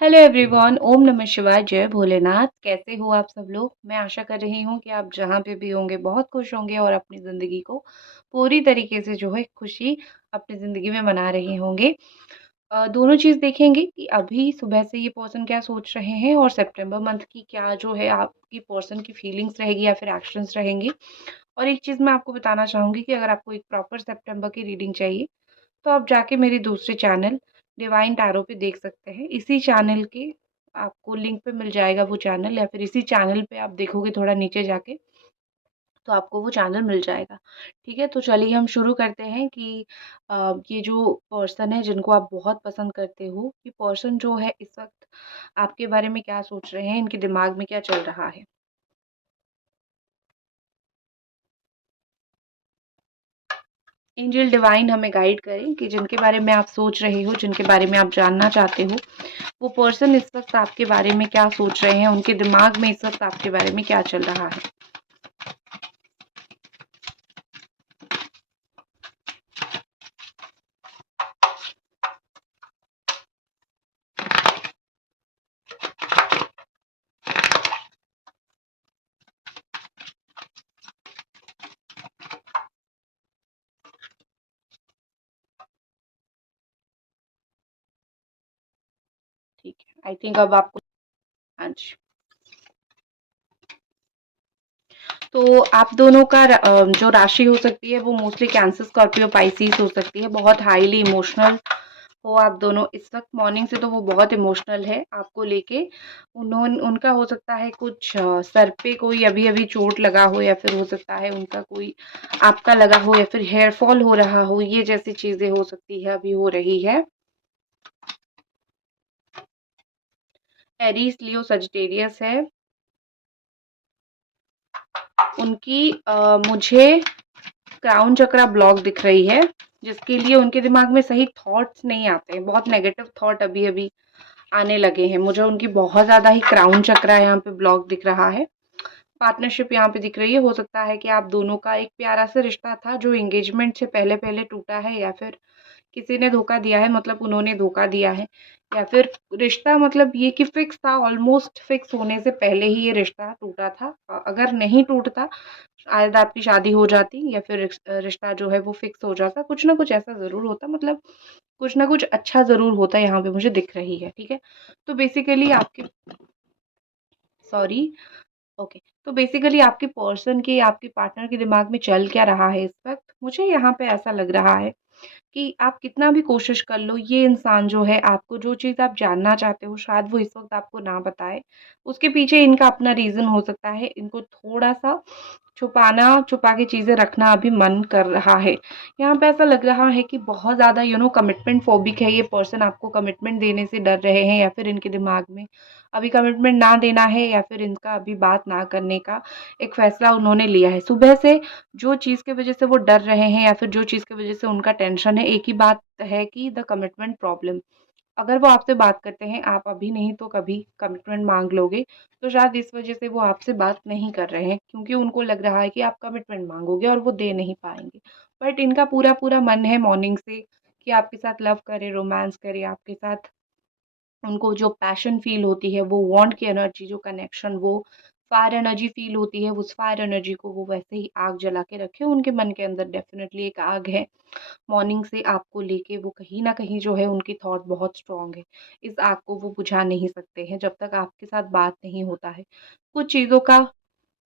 Hello everyone, ओम नमः शिवाय, जय भोलेनाथ। कैसे हो आप सब लोग? मैं आशा कर रही हूँ कि आप जहाँ पे भी होंगे बहुत खुश होंगे और अपनी ज़िंदगी को पूरी तरीके से जो है खुशी अपनी ज़िंदगी में मना रहे होंगे। दोनों चीज़ देखेंगे कि अभी सुबह से ये पर्सन क्या सोच रहे हैं और सितंबर मंथ की क्या जो है आपकी पर्सन की फीलिंग्स रहेगी या फिर एक्शंस रहेंगे। और एक चीज़ मैं आपको बताना चाहूँगी कि अगर आपको एक प्रॉपर सितंबर की रीडिंग चाहिए तो आप जाके मेरे दूसरे चैनल डिवाइन टैरो पे देख सकते हैं। इसी चैनल के आपको लिंक पे मिल जाएगा वो चैनल, या फिर इसी चैनल पे आप देखोगे थोड़ा नीचे जाके तो आपको वो चैनल मिल जाएगा। ठीक है, तो चलिए हम शुरू करते हैं कि ये जो पर्सन है जिनको आप बहुत पसंद करते हो, ये पर्सन जो है इस वक्त आपके बारे में क्या सोच रहे हैं, इनके दिमाग में क्या चल रहा है। एंजल डिवाइन हमें गाइड करें कि जिनके बारे में आप सोच रहे हो, जिनके बारे में आप जानना चाहते हो, वो पर्सन इस वक्त आपके बारे में क्या सोच रहे हैं, उनके दिमाग में इस वक्त आपके बारे में क्या चल रहा है। ठीक है, आई थिंक अब आपको। हाँ जी। तो आप दोनों का जो राशि हो सकती है वो मोस्टली कैंसर, स्कॉर्पियो, पाइसिस हो सकती है। बहुत हाईली इमोशनल हो आप दोनों इस वक्त। मॉर्निंग से तो वो बहुत इमोशनल है आपको लेके। उनका हो सकता है कुछ सर पे कोई अभी अभी चोट लगा हो, या फिर हो सकता है उनका कोई आपका लगा हो, या फिर हेयर फॉल हो रहा हो, ये जैसी चीजें हो सकती है, अभी हो रही है। एरीज, लियो, सजिटेरियस है उनकी। मुझे क्राउन चक्रा ब्लॉक दिख रही है, जिसके लिए उनके दिमाग में सही थॉट्स नहीं आते हैं। बहुत नेगेटिव थॉट अभी अभी आने लगे हैं। मुझे उनकी बहुत ज्यादा ही क्राउन चक्रा यहाँ पे ब्लॉक दिख रहा है। पार्टनरशिप यहाँ पे दिख रही है। हो सकता है कि आप दोनों का एक प्यारा सा रिश्ता था जो एंगेजमेंट से पहले पहले टूटा है, या फिर किसी ने धोखा दिया है, मतलब उन्होंने धोखा दिया है, या फिर रिश्ता मतलब ये कि फिक्स था, ऑलमोस्ट फिक्स होने से पहले ही ये रिश्ता टूटा था। अगर नहीं टूटता शायद आपकी शादी हो जाती, या फिर रिश्ता जो है वो फिक्स हो जाता। कुछ ना कुछ ऐसा ज़रूर होता, मतलब कुछ ना कुछ अच्छा ज़रूर होता, यहाँ पे मुझे दिख रही है। ठीक है, तो बेसिकली आपके, सॉरी, ओके, तो बेसिकली आपके पर्सन के, आपके पार्टनर के दिमाग में चल क्या रहा है इस वक्त। मुझे यहाँ पे ऐसा लग रहा है कि आप कितना भी कोशिश कर लो, ये इंसान जो है आपको जो चीज़ आप जानना चाहते हो शायद वो इस वक्त आपको ना बताए। उसके पीछे इनका अपना रीज़न हो सकता है। इनको थोड़ा सा छुपा के चीज़ें रखना अभी मन कर रहा है। यहाँ पे ऐसा लग रहा है कि बहुत ज़्यादा कमिटमेंट फोबिक है ये पर्सन। आपको कमिटमेंट देने से डर रहे हैं, या फिर इनके दिमाग में अभी कमिटमेंट ना देना है, या फिर इनका अभी बात ना करने का एक फैसला उन्होंने लिया है। सुबह से जो चीज़ की वजह से वो डर रहे हैं, या फिर जो चीज़ की वजह से उनका टेंशन है, एक ही बात है कि द कमिटमेंट प्रॉब्लम। अगर वो आपसे बात करते हैं, आप अभी नहीं तो कभी कमिटमेंट माँग लोगे, तो शायद इस वज़ह से वो आपसे बात नहीं कर रहे हैं, क्योंकि उनको लग रहा है कि आप कमिटमेंट माँगोगे और वो दे नहीं पाएँगे। बट इनका पूरा-पूरा मन है मॉर्निंग से कि आपके साथ लव करे, रोमांस करे, आपके साथ उनको जो पैशन फ़ील होती है, वो वांट की एनर्जी, जो कनेक्शन, वो फायर एनर्जी फ़ील होती है, उस फायर एनर्जी को वो वैसे ही आग जला के रखें। उनके मन के अंदर डेफ़िनेटली एक आग है। मॉर्निंग से आपको लेके वो कहीं न कहीं जो है उनकी थॉट बहुत स्ट्रॉन्ग है। इस आग को वो बुझा नहीं सकते हैं जब तक आपके साथ बात नहीं होता है। कुछ चीज़ों का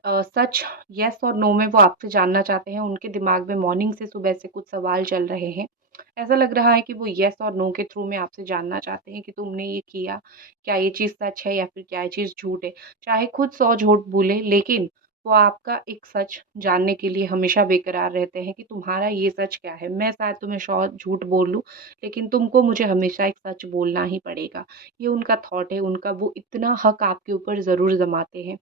सच येस और नो में वो आपसे जानना चाहते हैं। उनके दिमाग में मॉर्निंग से सुबह से कुछ सवाल चल रहे हैं। ऐसा लग रहा है कि वो येस और नो के थ्रू में आपसे जानना चाहते हैं कि तुमने ये किया, क्या ये चीज़ सच है या फिर क्या ये चीज़ झूठ है? चाहे खुद 100 झूठ बोले, लेकिन वो आपका एक सच जानने के लिए हमेशा बेकरार रहते हैं कि तुम्हारा ये सच क्या है? मैं शायद तुम्हें 100 झूठ बोल लूँ, लेकिन तुमको मुझे हमेशा एक सच बोलना ही पड़ेगा। ये उनका थॉट है, उनका वो इतना हक आपके ऊपर ज़रूर जमाते हैं।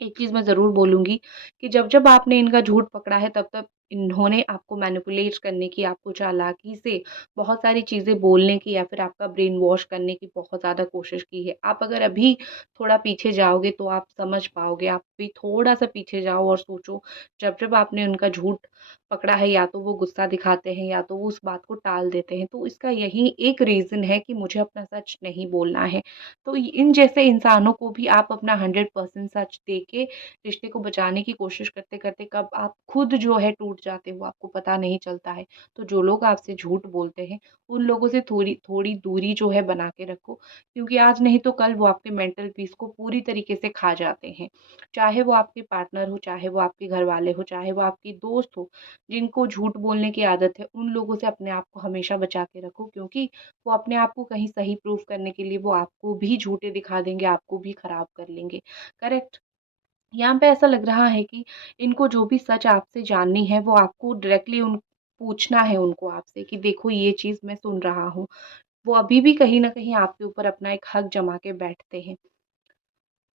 एक चीज़ मैं ज़रूर बोलूँगी कि जब-जब आपने इनका झूठ पकड़ा है, तब-तब इन्होंने आपको मैनिपुलेट करने की, आपको चालाकी से बहुत सारी चीज़ें बोलने की या फिर आपका ब्रेन वॉश करने की बहुत ज़्यादा कोशिश की है। आप अगर अभी थोड़ा पीछे जाओगे तो आप समझ पाओगे। आप भी थोड़ा-सा पीछे जाओ और सोचो, जब-जब आपने उनका झूठ पकड़ा है, या तो वो गुस्सा दिखाते हैं या तो वो उस बात को टाल देते हैं। तो इसका यही एक रीज़न है कि मुझे अपना सच नहीं बोलना है। तो इन जैसे इंसानों को भी आप अपना 100% सच दे के रिश्ते को बचाने की कोशिश करते-करते कब आप खुद जो है टूट जाते हो, आपको पता नहीं चलता है। तो जो लोग आपसे झूठ बोलते हैं, उन लोगों से थोड़ी थोड़ी दूरी जो है बना के रखो, क्योंकि आज नहीं तो कल वो आपके मेंटल पीस को पूरी तरीके से खा जाते हैं। चाहे वो आपके पार्टनर हो, चाहे वो आपके घरवाले हो, चाहे वो आपकी दोस्त हो, जिनको झूठ बोलने की आदत है, उन लोगों से अपने आप को हमेशा बचा के रखो, क्योंकि वो अपने आप को कहीं सही प्रूव करने के लिए वो आपको भी झूठे दिखा देंगे, आपको भी खराब कर लेंगे। करेक्ट? यहाँ पे ऐसा लग रहा है कि इनको जो भी सच आपसे जाननी है, वो आपको डायरेक्टली उन पूछना है उनको आपसे कि देखो ये चीज़ मैं सुन रहा हूँ। वो अभी भी कहीं न कहीं आपके ऊपर अपना एक हक जमा के बैठते हैं।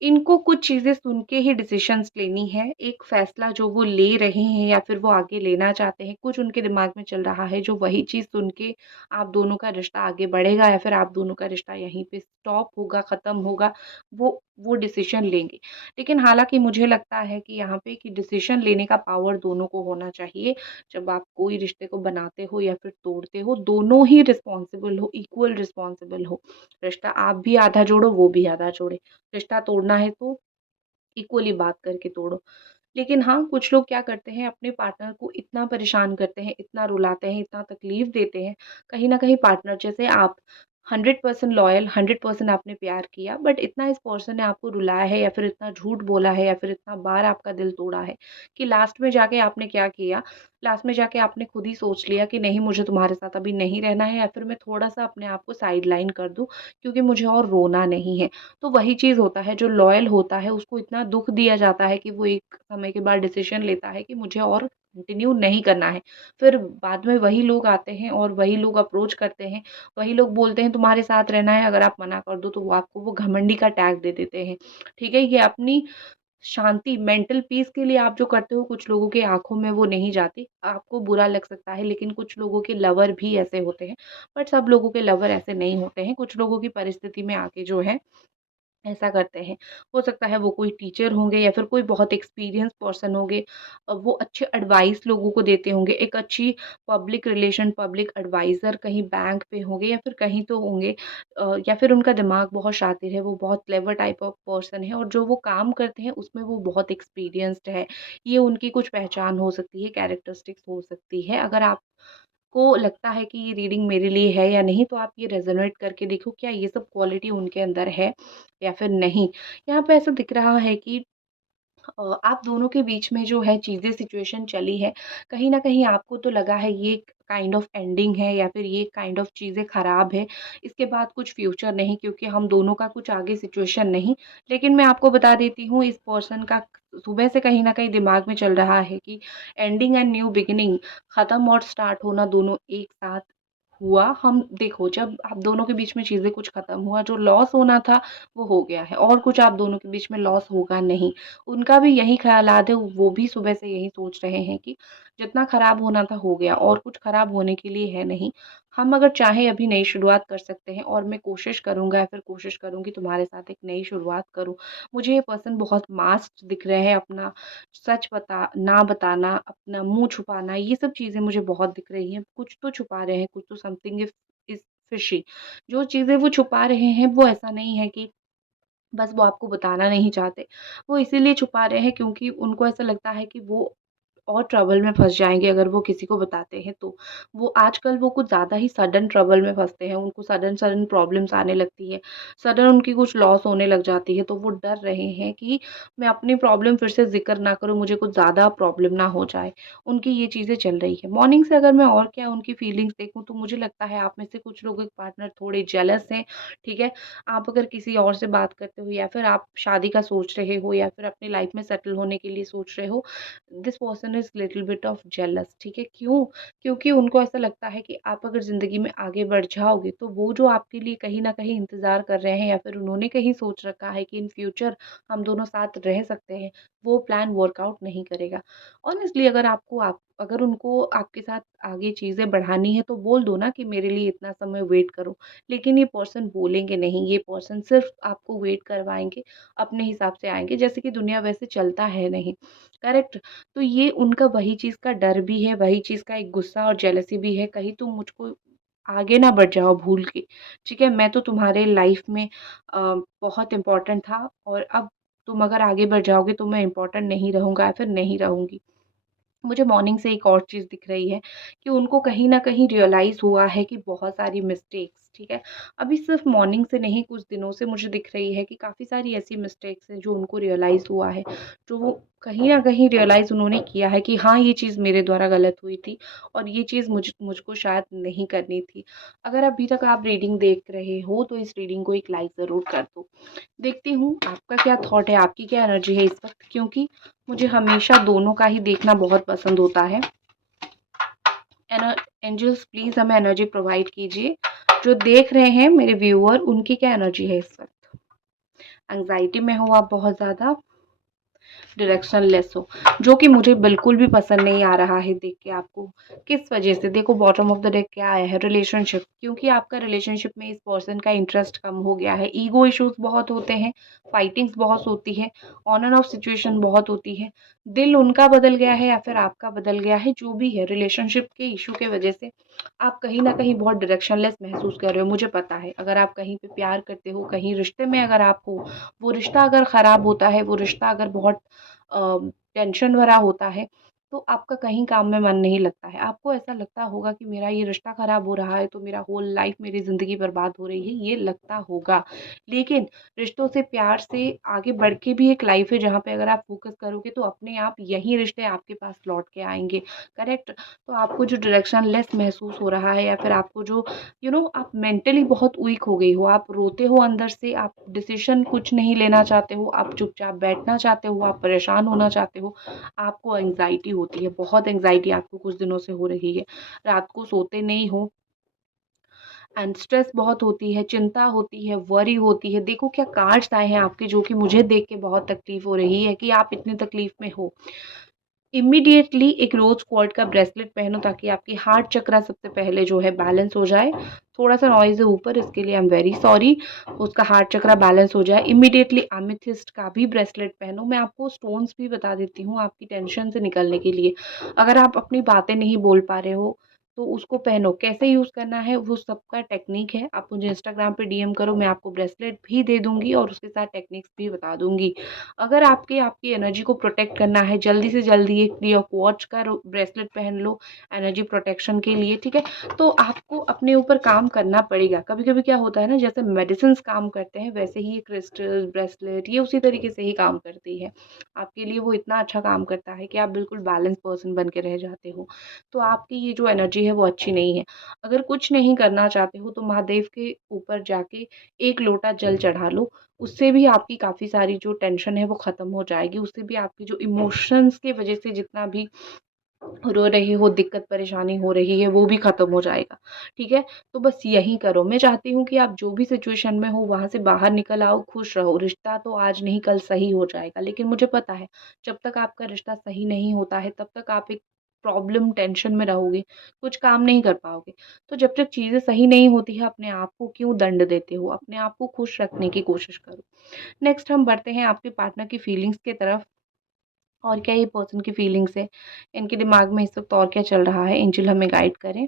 इनको कुछ चीज़ें सुन के ही डिसीज़न्स लेनी है। एक फ़ैसला जो वो ले रहे हैं या फिर वो आगे लेना चाहते हैं, कुछ उनके दिमाग में चल रहा है, जो वही चीज़ सुन के आप दोनों का रिश्ता आगे बढ़ेगा या फिर आप दोनों का रिश्ता यहीं पे स्टॉप होगा, ख़त्म होगा, वो डिसीज़न लेंगे। लेकिन हालाँकि मुझे लगता है कि यहाँ पे कि डिसीज़न लेने का पावर दोनों को होना चाहिए। जब आप कोई रिश्ते को बनाते हो या फिर तोड़ते हो, दोनों ही रिस्पॉन्सिबल हो, इक्वल रिस्पॉन्सिबल हो। रिश्ता आप भी आधा जोड़ो, वो भी आधा जोड़े। रिश्ता तोड़ना है तो इक्वली बात करके तोड़ो। लेकिन हाँ, कुछ लोग क्या करते हैं, अपने पार्टनर को इतना परेशान करते हैं, इतना रुलाते हैं, इतना तकलीफ़ देते हैं, कहीं न कहीं पार्टनर जैसे आप 100% लॉयल, 100% आपने प्यार किया, बट इतना इस पर्सन ने आपको रुलाया है या फिर इतना झूठ बोला है या फिर इतना बार आपका दिल तोड़ा है कि लास्ट में जाके आपने क्या किया, लास्ट में जाके आपने खुद ही सोच लिया कि नहीं, मुझे तुम्हारे साथ अभी नहीं रहना है या फिर मैं थोड़ा-सा अपने आप को साइडलाइन कर दूँ, क्योंकि मुझे और रोना नहीं है। तो वही चीज़ होता है, जो लॉयल होता है उसको इतना दुःख दिया जाता है कि वो एक समय के बाद डिसीज़न लेता है कि मुझे और कंटिन्यू नहीं करना है। फिर बाद में वही लोग आते हैं और वही लोग अप्रोच करते हैं, वही लोग बोलते हैं तुम्हारे साथ रहना है, अगर आप मना कर दो तो वो आपको वो घमंडी का टैग दे देते हैं। ठीक है? ये अपनी शांति, मेंटल पीस के लिए आप जो करते हो, कुछ लोगों की आँखों में वो नहीं जाती। आपको बुरा लग सकता है, लेकिन कुछ लोगों के लवर भी ऐसे होते हैं, बट सब लोगों के लवर ऐसे नहीं होते हैं। कुछ लोगों की परिस्थिति में आके जो है ऐसा करते हैं। हो सकता है वो कोई टीचर होंगे या फिर कोई बहुत एक्सपीरियंस पर्सन होंगे। वो अच्छे एडवाइस लोगों को देते होंगे। एक अच्छी पब्लिक रिलेशन, पब्लिक एडवाइज़र कहीं बैंक पे होंगे या फिर कहीं तो होंगे। या फिर उनका दिमाग बहुत शातिर है, वो बहुत क्लेवर टाइप ऑफ पर्सन है और जो वो काम करते हैं उसमें वो बहुत एक्सपीरियंस्ड है। ये उनकी कुछ पहचान हो सकती है, कैरेक्टरिस्टिक्स हो सकती है। अगर आप को लगता है कि ये रीडिंग मेरे लिए है या नहीं, तो आप ये रेज़ोनेट करके देखो, क्या ये सब क्वालिटी उनके अंदर है या फिर नहीं। यहाँ पे ऐसा दिख रहा है कि आप दोनों के बीच में जो है चीज़ें, सिचुएशन चली है, कहीं न कहीं आपको तो लगा है ये काइंड ऑफ एंडिंग है या फिर ये काइंड ऑफ चीज़ें ख़राब है, इसके बाद कुछ फ्यूचर नहीं, क्योंकि हम दोनों का कुछ आगे सिचुएशन नहीं। लेकिन मैं आपको बता देती हूँ, इस पर्सन का सुबह से कहीं न कहीं दिमाग में चल रहा है कि एंडिंग एंड न्यू बिगिनिंग, ख़त्म और स्टार्ट होना दोनों एक साथ हुआ। हम देखो, जब आप दोनों के बीच में चीज़ें कुछ ख़त्म हुआ, जो लॉस होना था वो हो गया है और कुछ आप दोनों के बीच में लॉस होगा नहीं। उनका भी यही ख़यालात है, वो भी सुबह से यही सोच रहे हैं कि जितना ख़राब होना था हो गया और कुछ ख़राब होने के लिए है नहीं। हम अगर चाहें अभी नई शुरुआत कर सकते हैं और मैं कोशिश करूँगा या फिर कोशिश करूँगी तुम्हारे साथ एक नई शुरुआत करूँ। मुझे ये पर्सन बहुत मास्क्ड दिख रहे हैं, अपना सच ना बताना, अपना मुँह छुपाना, ये सब चीज़ें मुझे बहुत दिख रही हैं। कुछ तो छुपा रहे हैं, कुछ तो समथिंग इज़ फिशी। जो चीज़ें वो छुपा रहे हैं, वो ऐसा नहीं है कि बस वो आपको बताना नहीं चाहते। वो इसीलिए छुपा रहे हैं क्योंकि उनको ऐसा लगता है कि वो और ट्रबल में फँस जाएँगे अगर वो किसी को बताते हैं तो। वो आजकल वो कुछ ज़्यादा ही सडन ट्रबल में फँसते हैं, उनको सडन-सडन प्रॉब्लम्स आने लगती है। सडन उनकी कुछ लॉस होने लग जाती है, तो वो डर रहे हैं कि मैं अपनी प्रॉब्लम फिर से ज़िक्र ना करूँ, मुझे कुछ ज़्यादा प्रॉब्लम ना हो जाए। उनकी ये चीज़ें चल रही है। मॉर्निंग से अगर मैं और क्या उनकी फीलिंग्स देखूँ, तो मुझे लगता है आप में से कुछ लोगों के पार्टनर थोड़े जेलस हैं, ठीक है? आप अगर किसी और से बात करते हो या फिर आप शादी का सोच रहे हो या फिर अपनी लाइफ़ में सेटल होने के लिए सोच रहे हो, this person is little bit of jealous, ठीक है? क्यों? क्योंकि उनको ऐसा लगता है कि आप अगर ज़िंदगी में आगे बढ़ जाओगे, तो वो जो आपके लिए कहीं न कहीं इंतज़ार कर रहे हैं या फिर उन्होंने कहीं सोच रखा है कि इन फ्यूचर हम दोनों साथ रह सकते हैं, वो प्लान वर्कआउट नहीं करेगा। ऑनेस्टली अगर उनको आपके साथ आगे चीज़ें बढ़ानी है तो बोल दो ना कि मेरे लिए इतना समय वेट करो। लेकिन ये पर्सन बोलेंगे नहीं, ये पर्सन सिर्फ़ आपको वेट करवाएँगे, अपने हिसाब से आएँगे, जैसे कि दुनिया वैसे चलता है नहीं, करेक्ट? तो ये उनका वही चीज़ का डर भी है, वही चीज़ का एक गुस्सा और जेलसी भी है, कहीं तुम मुझको आगे ना बढ़ जाओ भूल के, ठीक है? मैं तो तुम्हारे लाइफ़ में बहुत इम्पोर्टेंट था और अब तुम अगर आगे बढ़ जाओगे तो मैं इम्पोर्टेंट नहीं रहूँगा या फिर नहीं रहूँगी। मुझे मॉर्निंग से एक और चीज़ दिख रही है कि उनको कहीं न कहीं रियलाइज़ हुआ है कि बहुत सारी मिस्टेक्स, ठीक है? अभी सिर्फ़ मॉर्निंग से नहीं, कुछ दिनों से मुझे दिख रही है कि काफ़ी सारी ऐसी मिस्टेक्स हैं जो उनको रियलाइज़ हुआ है, जो वो कहीं न कहीं रियलाइज़ उन्होंने किया है कि हाँ, ये चीज़ मेरे द्वारा गलत हुई थी और ये चीज़ मुझको शायद नहीं करनी थी। अगर अभी तक आप रीडिंग देख रहे हो तो इस रीडिंग को एक लाइक ज़रूर कर दो। देखती हूँ आपका क्या थॉट है, आपकी क्या एनर्जी है इस वक़्त, क्योंकि मुझे हमेशा दोनों का ही देखना बहुत पसंद होता है। एंजल्स प्लीज़ हमें एनर्जी प्रोवाइड कीजिए। जो देख रहे हैं मेरे व्यूअर, उनकी क्या एनर्जी है इस वक़्त? एंग्ज़ायटी में हो आप बहुत ज़्यादा, डायरेक्शनलेस हो, जो कि मुझे बिल्कुल भी पसंद नहीं आ रहा है देख के आपको। किस वजह से? देखो बॉटम ऑफ द डेक क्या आया है, रिलेशनशिप, क्योंकि आपका रिलेशनशिप में इस पर्सन का इंटरेस्ट कम हो गया है। ईगो इश्यूज़ बहुत होते हैं, फाइटिंग्स बहुत होती है, ऑन एंड ऑफ सिचुएशन बहुत होती है। दिल उनका बदल गया है या फिर आपका बदल गया है, जो भी है रिलेशनशिप के इश्यू के वजह से आप कहीं न कहीं बहुत डायरेक्शनलेस महसूस कर रहे हो, मुझे पता है। अगर आप कहीं पे प्यार करते हो, कहीं रिश्ते में अगर आप हो, वो रिश्ता अगर ख़राब होता है, वो रिश्ता अगर बहुत टेंशन भरा होता है, तो आपका कहीं काम में मन नहीं लगता है। आपको ऐसा लगता होगा कि मेरा ये रिश्ता ख़राब हो रहा है, तो मेरा होल लाइफ़, मेरी ज़िंदगी बर्बाद हो रही है, ये लगता होगा। लेकिन रिश्तों से, प्यार से आगे बढ़ के भी एक लाइफ़ है, जहाँ पे अगर आप फ़ोकस करोगे, तो अपने आप यही रिश्ते आपके पास लौट के आएँगे, करेक्ट? तो आपको जो डायरेक्शनलेस महसूस हो रहा है या फिर आपको जो आप मेंटली बहुत वीक हो गई हो, आप रोते हो अंदर से, आप डिसीज़न कुछ नहीं लेना चाहते हो, आप चुपचाप बैठना चाहते हो, आप परेशान होना चाहते हो, आपको एंग्ज़ायटी होती है, बहुत एंग्ज़ायटी आपको कुछ दिनों से हो रही है, रात को सोते नहीं हो एंड स्ट्रेस बहुत होती है, चिंता होती है, वरी होती है। देखो क्या कार्ड्स आए हैं आपके, जो कि मुझे देख के बहुत तकलीफ़ हो रही है कि आप इतनी तकलीफ़ में हो। इमीडिएटली एक रोज़ क्वार्ट्ज़ का ब्रेसलेट पहनो, ताकि आपकी हार्ट चक्रा सबसे पहले जो है बैलेंस हो जाए। थोड़ा-सा नॉइज़ है ऊपर, इसके लिए आई एम वेरी सॉरी। उसका हार्ट चक्रा बैलेंस हो जाए। इमीडिएटली एमेथिस्ट का भी ब्रेसलेट पहनो। मैं आपको स्टोन्स भी बता देती हूँ आपकी टेंशन से निकलने के लिए। अगर आप अपनी बातें नहीं बोल पा रहे हो, तो उसको पहनो। कैसे यूज़ करना है वो सबका टेक्नीक है। आप मुझे इंस्टाग्राम पे डीएम करो, मैं आपको ब्रेसलेट भी दे दूँगी और उसके साथ टेक्निक्स भी बता दूँगी। अगर आपकी एनर्जी को प्रोटेक्ट करना है, जल्दी से जल्दी एक क्लियर क्वार्ट्ज का ब्रेसलेट पहन लो एनर्जी प्रोटेक्शन के लिए, ठीक है? तो आपको अपने ऊपर काम करना पड़ेगा। कभी-कभी क्या होता है ना, जैसे मेडिसिन्स काम करते हैं, वैसे ही ये क्रिस्टल, ब्रेसलेट ये उसी तरीके से ही काम करती है। आपके लिए वो इतना अच्छा काम करता है कि आप बिल्कुल बैलेंस पर्सन बन के रह जाते हो। तो आपकी ये जो एनर्जी है वो अच्छी नहीं है। अगर कुछ नहीं करना चाहते हो तो महादेव के ऊपर जाके 1 लोटा जल चढ़ा लो। उससे भी आपकी काफ़ी सारी जो टेंशन है वो ख़त्म हो जाएगी। उससे भी आपकी जो इमोशंस की वज़ह से जितना भी रो रहे हो, दिक्कत परेशानी हो रही है, वो भी ख़त्म हो जाएगा, ठीक है? तो बस यही करो। मैं चाहती हूँ कि आप जो भी सिचुएशन में हो वहाँ से बाहर निकल आओ, खुश रहो। रिश्ता तो आज नहीं कल सही हो जाएगा, लेकिन मुझे पता है जब तक आपका रिश्ता सही नहीं होता है तब तक आप एक प्रॉब्लम, टेंशन में रहोगे, कुछ काम नहीं कर पाओगे। तो जब तक चीज़ें सही नहीं होती है, अपने आप को क्यों दंड देते हो? अपने आप को खुश रखने की कोशिश करो। नेक्स्ट हम बढ़ते हैं आपके पार्टनर की फीलिंग्स की तरफ। और क्या ये पर्सन की फीलिंग्स है? इनके दिमाग में इस वक़्त और क्या चल रहा है? एंजेल हमें गाइड करें।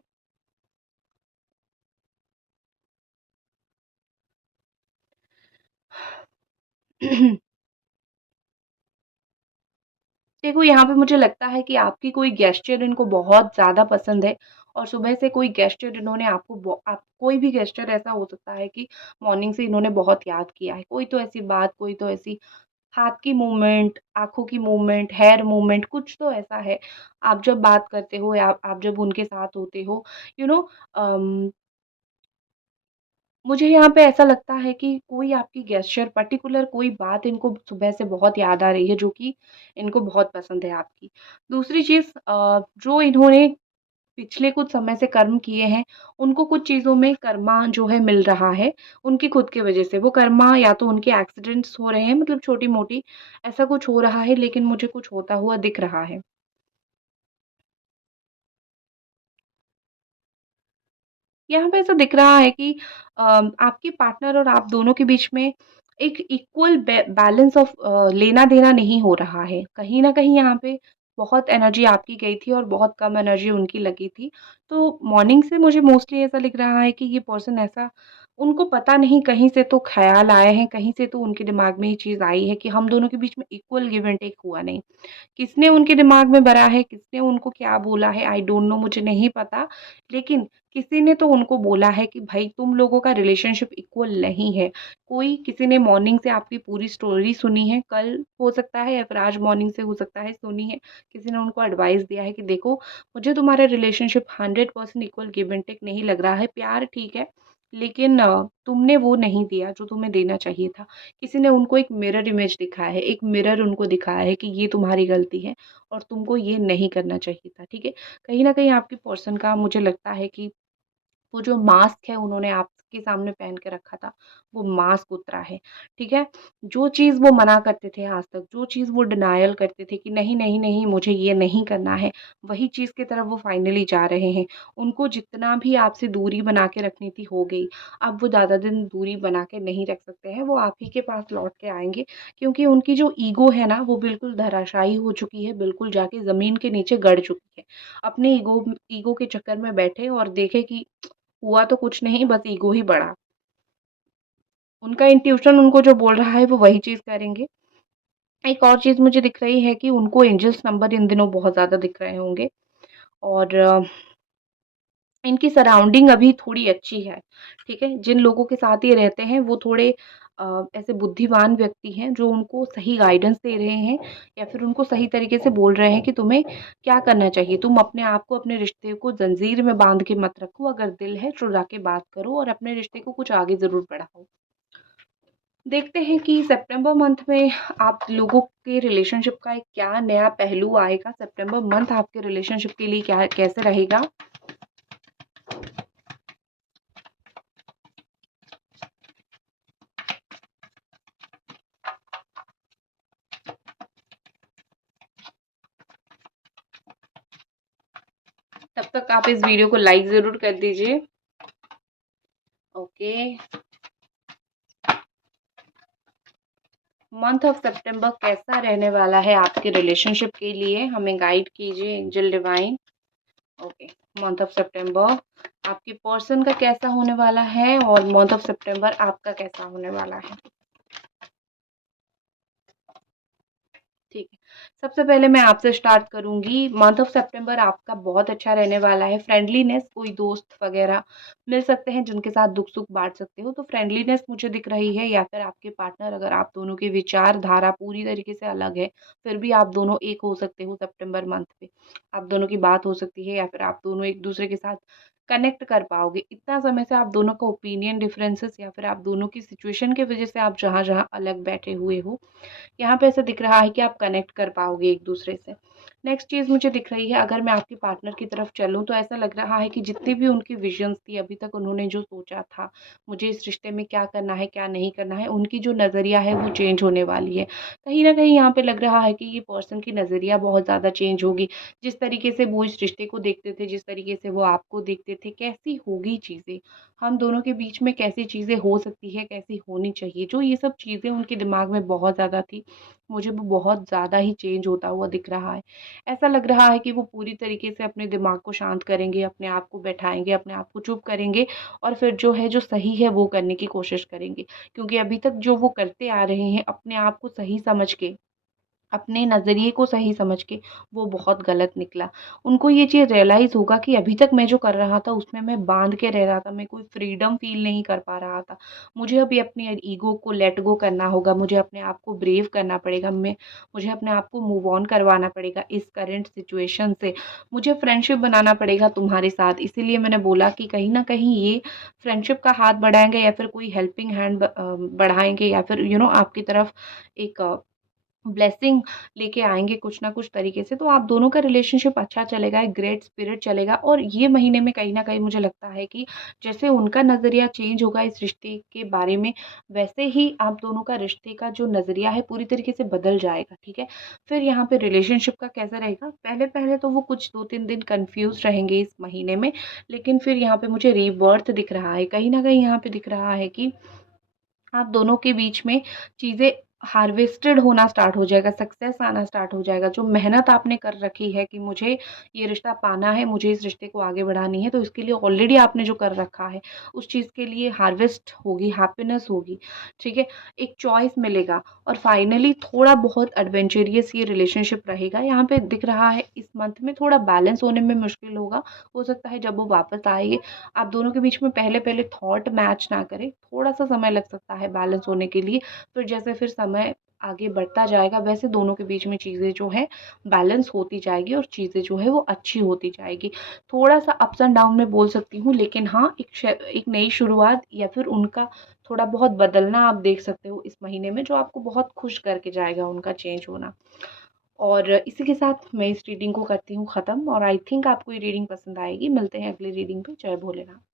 देखो यहाँ पे मुझे लगता है कि आपकी कोई गेस्चर इनको बहुत ज़्यादा पसंद है और सुबह से कोई गेस्चर इन्होंने आपको आप कोई भी गेस्चर ऐसा हो सकता है कि मॉर्निंग से इन्होंने बहुत याद किया है। कोई तो ऐसी बात, कोई तो ऐसी हाथ की मूवमेंट, आँखों की मूवमेंट, हेयर मूवमेंट, कुछ तो ऐसा है। आप जब बात करते हो या आप जब उनके साथ होते हो, यू नो अम मुझे यहाँ पे ऐसा लगता है कि कोई आपकी गेस्चर, पर्टिकुलर कोई बात इनको सुबह से बहुत याद आ रही है, जो कि इनको बहुत पसंद है आपकी। दूसरी चीज़ जो इन्होंने पिछले कुछ समय से कर्म किए हैं, उनको कुछ चीज़ों में कर्मा जो है मिल रहा है, उनकी खुद की वज़ह से। वो कर्मा या तो उनके एक्सीडेंट्स हो रहे हैं, मतलब छोटी-मोटी ऐसा कुछ हो रहा है, लेकिन मुझे कुछ होता हुआ दिख रहा है। यहाँ पे ऐसा दिख रहा है कि आपके पार्टनर और आप दोनों के बीच में एक इक्वल बैलेंस ऑफ लेना-देना नहीं हो रहा है। कहीं न कहीं यहाँ पे बहुत एनर्जी आपकी गई थी और बहुत कम एनर्जी उनकी लगी थी। तो मॉर्निंग से मुझे मोस्टली ऐसा लग रहा है कि ये पर्सन ऐसा उनको पता नहीं कहीं से तो ख़्याल आए हैं, कहीं से तो उनके दिमाग में ये चीज़ आई है कि हम दोनों के बीच में इक्वल गिव एंड टेक हुआ नहीं। किसने उनके दिमाग में भरा है, किसने उनको क्या बोला है, आई डोंट नो, मुझे नहीं पता। लेकिन किसी ने तो उनको बोला है कि भाई तुम लोगों का रिलेशनशिप इक्वल नहीं है। कोई किसी ने मॉर्निंग से आपकी पूरी स्टोरी सुनी है, कल हो सकता है या फिर आज मॉर्निंग से हो सकता है सुनी है। किसी ने उनको एडवाइस दिया है कि देखो, मुझे तुम्हारा relationship 100% equal give and take नहीं लग रहा है। प्यार ठीक है, लेकिन तुमने वो नहीं दिया जो तुम्हें देना चाहिए था। किसी ने उनको एक मिरर इमेज दिखाया है, एक मिरर उनको दिखाया है कि ये तुम्हारी गलती है और तुमको ये नहीं करना चाहिए था, ठीक है? कहीं न कहीं आपके पर्सन का मुझे लगता है कि वो जो मास्क है उन्होंने आपके सामने पहन के रखा था, वो मास्क उतरा है, ठीक है? जो चीज़ वो मना करते थे आज तक, जो चीज़ वो डिनायल करते थे कि नहीं, नहीं, नहीं मुझे ये नहीं करना है, वही चीज़ की तरफ वो फाइनली जा रहे हैं। उनको जितना भी आपसे दूरी बना के रखनी थी हो गई, अब वो ज़्यादा दिन दूरी बना के नहीं रख सकते हैं, वो आप ही के पास लौट के आएँगे क्योंकि उनकी जो ईगो है ना, वो बिल्कुल धराशायी हो चुकी है, बिल्कुल जाके ज़मीन के नीचे गड़ चुकी है। अपने ईगो ईगो के चक्कर में बैठे और देखे कि हुआ तो कुछ नहीं, बस ईगो ही बढ़ा। उनका इंट्यूशन उनको जो बोल रहा है वो वही चीज़ करेंगे। एक और चीज़ मुझे दिख रही है कि उनको एंजल्स नंबर इन दिनों बहुत ज़्यादा दिख रहे होंगे और इनकी सराउंडिंग अभी थोड़ी अच्छी है, ठीक है? जिन लोगों के साथ ये रहते हैं वो थोड़े ऐसे बुद्धिमान व्यक्ति हैं जो उनको सही गाइडेंस दे रहे हैं या फिर उनको सही तरीके से बोल रहे हैं कि तुम्हें क्या करना चाहिए। तुम अपने आप को, अपने रिश्ते को ज़ंजीर में बाँध के मत रखो, अगर दिल है तो जाके बात करो और अपने रिश्ते को कुछ आगे ज़रूर बढ़ाओ। देखते हैं कि सितंबर मंथ में आप लोगों के रिलेशनशिप का एक क्या नया पहलू आएगा। सितंबर मंथ आपके रिलेशनशिप के लिए क्या कैसे रहेगा? तब तक आप इस वीडियो को लाइक ज़रूर कर दीजिए। ओके, मंथ ऑफ सितंबर कैसा रहने वाला है आपके रिलेशनशिप के लिए? हमें गाइड कीजिए angel divine. Okay, month of सितंबर आपके पर्सन का कैसा होने वाला है और मंथ ऑफ सितंबर आपका कैसा होने वाला है? ठीक है। सबसे पहले मैं आपसे स्टार्ट करूँगी। मंथ ऑफ सितंबर आपका बहुत अच्छा रहने वाला है। फ्रेंडलीनेस, कोई दोस्त वगैरह मिल सकते हैं जिनके साथ दुख-सुख बाँट सकते हो, तो फ्रेंडलीनेस मुझे दिख रही है या फिर आपके पार्टनर, अगर आप दोनों की विचारधारा पूरी तरीके से अलग है, फिर भी आप दोनों एक हो सकते हो सितंबर मंथ पे। आप दोनों की बात हो सकती है या फिर आप दोनों एक-दूसरे के साथ कनेक्ट कर पाओगे। इतना समय से आप दोनों का ओपिनियन डिफरेंसेस या फिर आप दोनों की सिचुएशन की वज़ह से आप जहाँ-जहाँ अलग बैठे हुए हो, यहाँ पे ऐसा दिख रहा है कि आप कनेक्ट कर पाओगे एक-दूसरे से। नेक्स्ट चीज़ मुझे दिख रही है, अगर मैं आपके पार्टनर की तरफ चलूँ तो ऐसा लग रहा है कि जितनी भी उनकी विज़न्स थी अभी तक, उन्होंने जो सोचा था, मुझे इस रिश्ते में क्या करना है, क्या नहीं करना है, उनकी जो नज़रिया है वो चेंज होने वाली है। कहीं न कहीं यहाँ पे लग रहा है कि ये पर्सन की नज़रिया बहुत ज़्यादा चेंज होगी। जिस तरीके से वो इस रिश्ते को देखते थे, जिस तरीके से वो आपको देखते थे, कैसी होगी चीज़ें, हम दोनों के बीच में कैसी चीज़ें हो सकती है, कैसी होनी चाहिए, जो ये सब चीज़ें उनके दिमाग में बहुत ज़्यादा थी, मुझे वो बहुत ज़्यादा ही चेंज होता हुआ दिख रहा है। ऐसा लग रहा है कि वो पूरी तरीके से अपने दिमाग को शांत करेंगे, अपने आप को बैठाएँगे, अपने आप को चुप करेंगे और फिर जो है, जो सही है वो करने की कोशिश करेंगे। क्योंकि अभी तक जो वो करते आ रहे हैं, अपने आप को सही समझ के, अपने नज़रिए को सही समझ के, वो बहुत गलत निकला। उनको ये चीज़ रियलाइज़ होगा कि अभी तक मैं जो कर रहा था उसमें मैं बाँध के रह रहा था, मैं कोई फ्रीडम फ़ील नहीं कर पा रहा था। मुझे अभी अपने ईगो को लेट गो करना होगा, मुझे अपने आप को ब्रेव करना पड़ेगा, मुझे अपने आप को मूव ऑन करवाना पड़ेगा इस करंट सिचुएशन से। मुझे फ्रेंडशिप बनाना पड़ेगा तुम्हारे साथ, इसीलिए मैंने बोला कि कहीं न कहीं ये फ्रेंडशिप का हाथ बढ़ाएँगे या फिर कोई हेल्पिंग हैंड बढ़ाएँगे या फिर आपकी तरफ एक ब्लेसिंग लेके आएँगे कुछ ना कुछ तरीके से, तो आप दोनों का रिलेशनशिप अच्छा चलेगा, एक ग्रेट स्पिरिट चलेगा और ये महीने में कहीं न कहीं मुझे लगता है कि जैसे उनका नज़रिया चेंज होगा इस रिश्ते के बारे में, वैसे ही आप दोनों का रिश्ते का जो नज़रिया है पूरी तरीके से बदल जाएगा, ठीक है? फिर यहाँ पे रिलेशनशिप का कैसा रहेगा, पहले-पहले तो वो कुछ 2-3 दिन कन्फ्यूज़ रहेंगे इस महीने में, लेकिन फिर यहाँ पे मुझे रीबर्थ दिख रहा है, कहीं न कहीं यहाँ पे दिख रहा है कि आप दोनों के बीच में चीज़ें हार्वेस्टेड होना स्टार्ट हो जाएगा, सक्सेस आना स्टार्ट हो जाएगा। जो मेहनत आपने कर रखी है कि मुझे ये रिश्ता पाना है, मुझे इस रिश्ते को आगे बढ़ानी है, तो इसके लिए ऑलरेडी आपने जो कर रखा है, उस चीज़ के लिए हार्वेस्ट होगी, हैप्पीनेस होगी, ठीक है? एक चॉइस मिलेगा और फाइनली थोड़ा बहुत एडवेंचरियस ये रिलेशनशिप रहेगा। यहाँ पे दिख रहा है इस मंथ में थोड़ा बैलेंस होने में मुश्किल होगा। हो सकता है जब वो वापस आए आप दोनों के बीच में पहले-पहले थॉट मैच ना करें, थोड़ा-सा समय लग सकता है बैलेंस होने के लिए। फिर जैसे फिर समय आगे बढ़ता जाएगा वैसे दोनों के बीच में चीज़ें जो हैं बैलेंस होती जाएगी और चीज़ें जो है वो अच्छी होती जाएगी। थोड़ा-सा अप्स एंड डाउन मैं बोल सकती हूँ लेकिन हाँ, एक नई शुरुआत या फिर उनका थोड़ा बहुत बदलना आप देख सकते हो इस महीने में जो आपको बहुत खुश करके जाएगा उनका चेंज होना। और इसी के साथ मैं इस रीडिंग को करती हूँ ख़त्म और आई थिंक आपको ये रीडिंग पसंद आएगी। मिलते हैं अगली रीडिंग पे। जय भोलेनाथ।